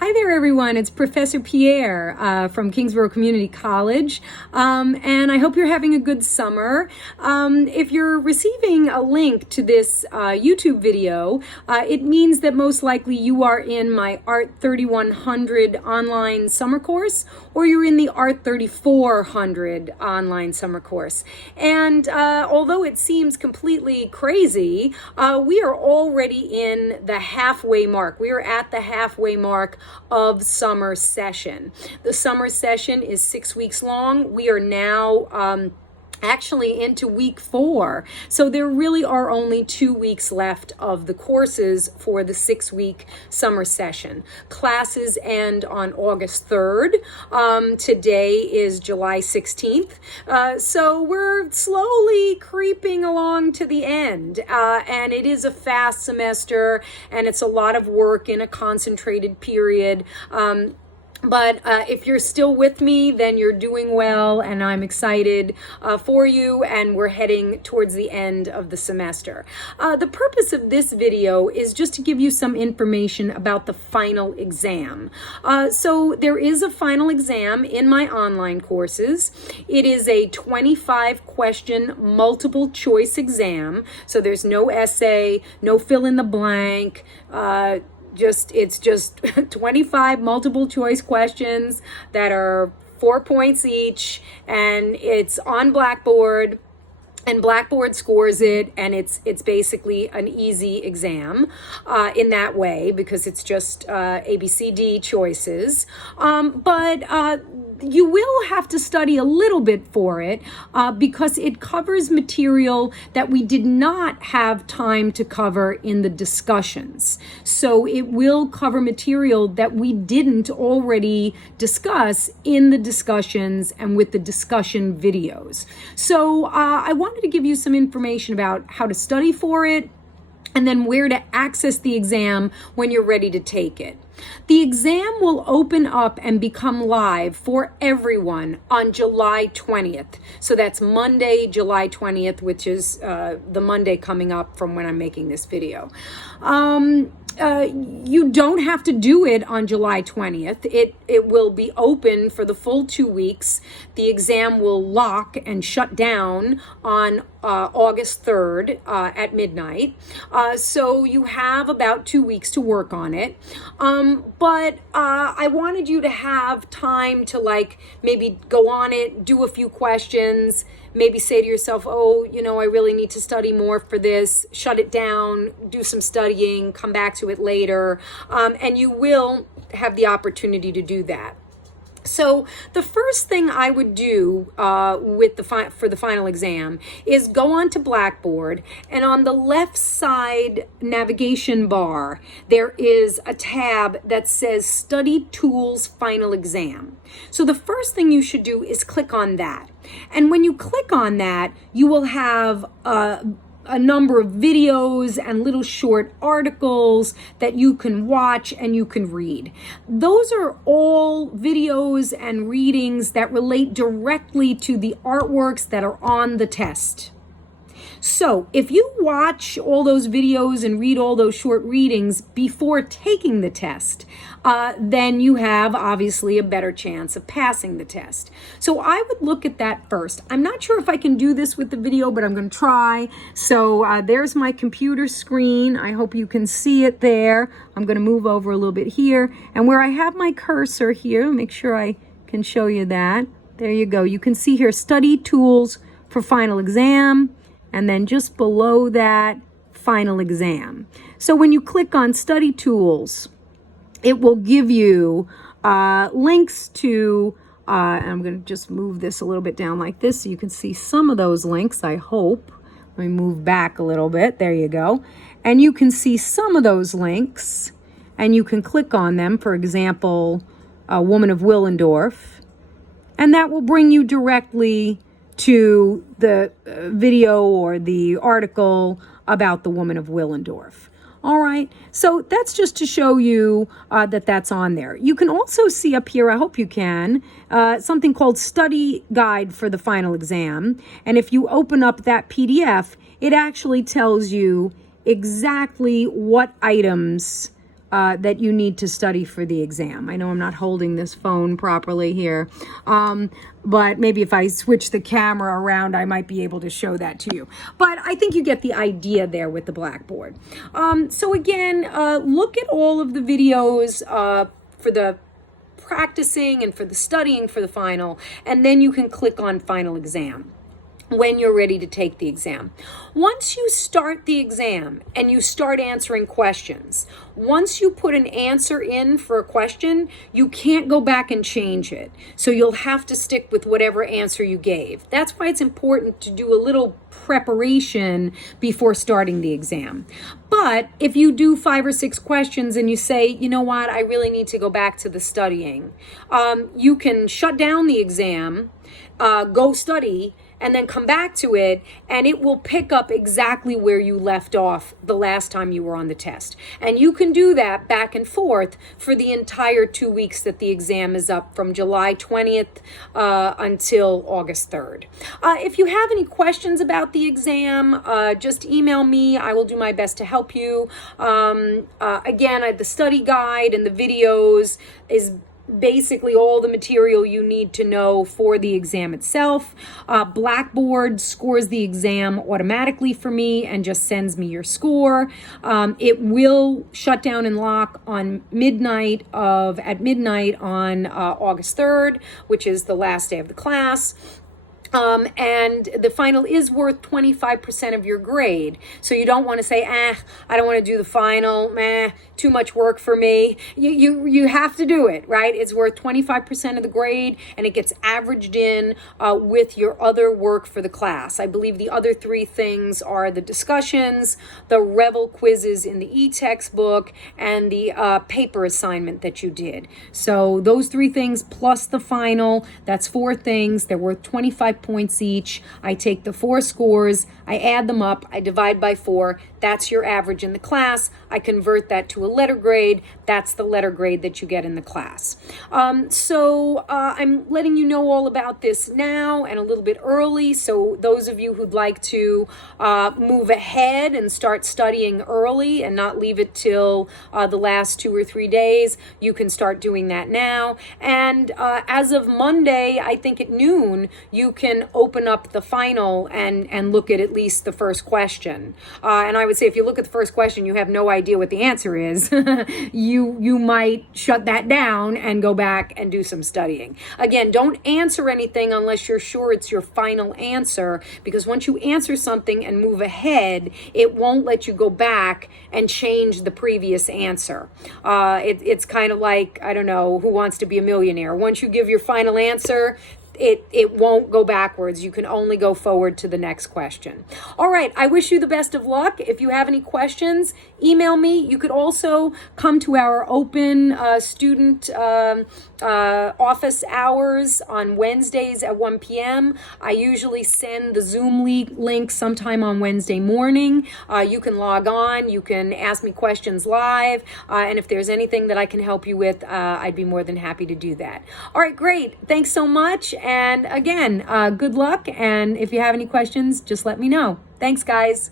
Hi there, everyone. It's Professor Pierre from Kingsborough Community College, and I hope you're having a good summer. If you're receiving a link to this YouTube video, it means that most likely you are in my Art 3100 online summer course, or you're in the Art 3400 online summer course. And although it seems completely crazy, we are already in the halfway mark. We are at the halfway mark of summer session. The summer session is 6 weeks long. We are now actually into week 4. So there really are only 2 weeks left of the courses for the 6-week summer session. Classes end on August 3rd. Today is July 16th. So we're slowly creeping along to the end. And it is a fast semester, and it's a lot of work in a concentrated period. But if you're still with me, then you're doing well, and I'm excited for you, and we're heading towards the end of the semester. The purpose of this video is just to give you some information about the final exam. So there is a final exam in my online courses. It is a 25-question multiple choice exam. So there's no essay, no fill in the blank, it's just 25 multiple choice questions that are 4 points each, and it's on Blackboard, and Blackboard scores it, and it's basically an easy exam in that way, because it's just ABCD choices. But you will have to study a little bit for it because it covers material that we did not have time to cover in the discussions. So it will cover material that we didn't already discuss in the discussions and with the discussion videos. So I wanted to give you some information about how to study for it, and then where to access the exam when you're ready to take it. The exam will open up and become live for everyone on July 20th. So that's Monday, July 20th, which is the Monday coming up from when I'm making this video. You don't have to do it on July 20th. It will be open for the full 2 weeks. The exam will lock and shut down on August 3rd at midnight. So you have about 2 weeks to work on it. But I wanted you to have time to maybe go on it, do a few questions, maybe say to yourself, oh, I really need to study more for this, shut it down, do some studying, come back to it later, and you will have the opportunity to do that. So the first thing I would do for the final exam is go on to Blackboard, and on the left side navigation bar, there is a tab that says Study Tools Final Exam. So the first thing you should do is click on that. And when you click on that, you will have a number of videos and little short articles that you can watch and you can read. Those are all videos and readings that relate directly to the artworks that are on the test. So if you watch all those videos and read all those short readings before taking the test, then you have obviously a better chance of passing the test. So I would look at that first. I'm not sure if I can do this with the video, but I'm going to try. So there's my computer screen. I hope you can see it there. I'm going to move over a little bit here. And where I have my cursor here, make sure I can show you that. There you go. You can see here, Study Tools for Final Exam. And then just below that, Final Exam. So when you click on Study Tools, it will give you links to, and I'm going to just move this a little bit down like this so you can see some of those links, I hope. Let me move back a little bit. There you go. And you can see some of those links, and you can click on them. For example, A Woman of Willendorf. And that will bring you directly to the video or the article about the Woman of Willendorf. All right, so that's just to show you that that's on there. You can also see up here, I hope you can, something called Study Guide for the Final Exam. And if you open up that PDF, it actually tells you exactly what items that you need to study for the exam. I know I'm not holding this phone properly here, but maybe if I switch the camera around, I might be able to show that to you. But I think you get the idea there with the Blackboard. So again, look at all of the videos for the practicing and for the studying for the final, and then you can click on Final Exam when you're ready to take the exam. Once you start the exam and you start answering questions, once you put an answer in for a question, you can't go back and change it. So you'll have to stick with whatever answer you gave. That's why it's important to do a little preparation before starting the exam. But if you do 5 or 6 questions and you say, you know what, I really need to go back to the studying, you can shut down the exam, go study, and then come back to it, and it will pick up exactly where you left off the last time you were on the test. And you can do that back and forth for the entire 2 weeks that the exam is up, from July 20th until August 3rd. If you have any questions about the exam, just email me. I will do my best to help you. Again, the study guide and the videos is basically all the material you need to know for the exam itself. Blackboard scores the exam automatically for me and just sends me your score. It will shut down and lock on midnight on August 3rd, which is the last day of the class. And the final is worth 25% of your grade. So you don't want to say, I don't want to do the final, too much work for me. You have to do it, right? It's worth 25% of the grade, and it gets averaged in with your other work for the class. I believe the other 3 things are the discussions, the Revel quizzes in the e-textbook, and the paper assignment that you did. So those 3 things plus the final, that's 4 things. They're worth 25 points each. I take the 4 scores, I add them up, I divide by 4. That's your average in the class. I convert that to a letter grade. That's the letter grade that you get in the class. So I'm letting you know all about this now and a little bit early. So those of you who'd like to move ahead and start studying early and not leave it till the last 2 or 3 days, you can start doing that now. And as of Monday, I think at noon, you can open up the final and look at least the first question. And I would say if you look at the first question, you have no idea what the answer is, you might shut that down and go back and do some studying. Again, don't answer anything unless you're sure it's your final answer, because once you answer something and move ahead, it won't let you go back and change the previous answer. It's kind of like, I don't know, Who Wants to Be a Millionaire? Once you give your final answer, it won't go backwards. You can only go forward to the next question. All right, I wish you the best of luck. If you have any questions, email me. You could also come to our open student office hours on Wednesdays at 1 p.m. I usually send the Zoom link sometime on Wednesday morning. You can log on. You can ask me questions live. And if there's anything that I can help you with, I'd be more than happy to do that. All right, great. Thanks so much. And again, good luck. And if you have any questions, just let me know. Thanks, guys.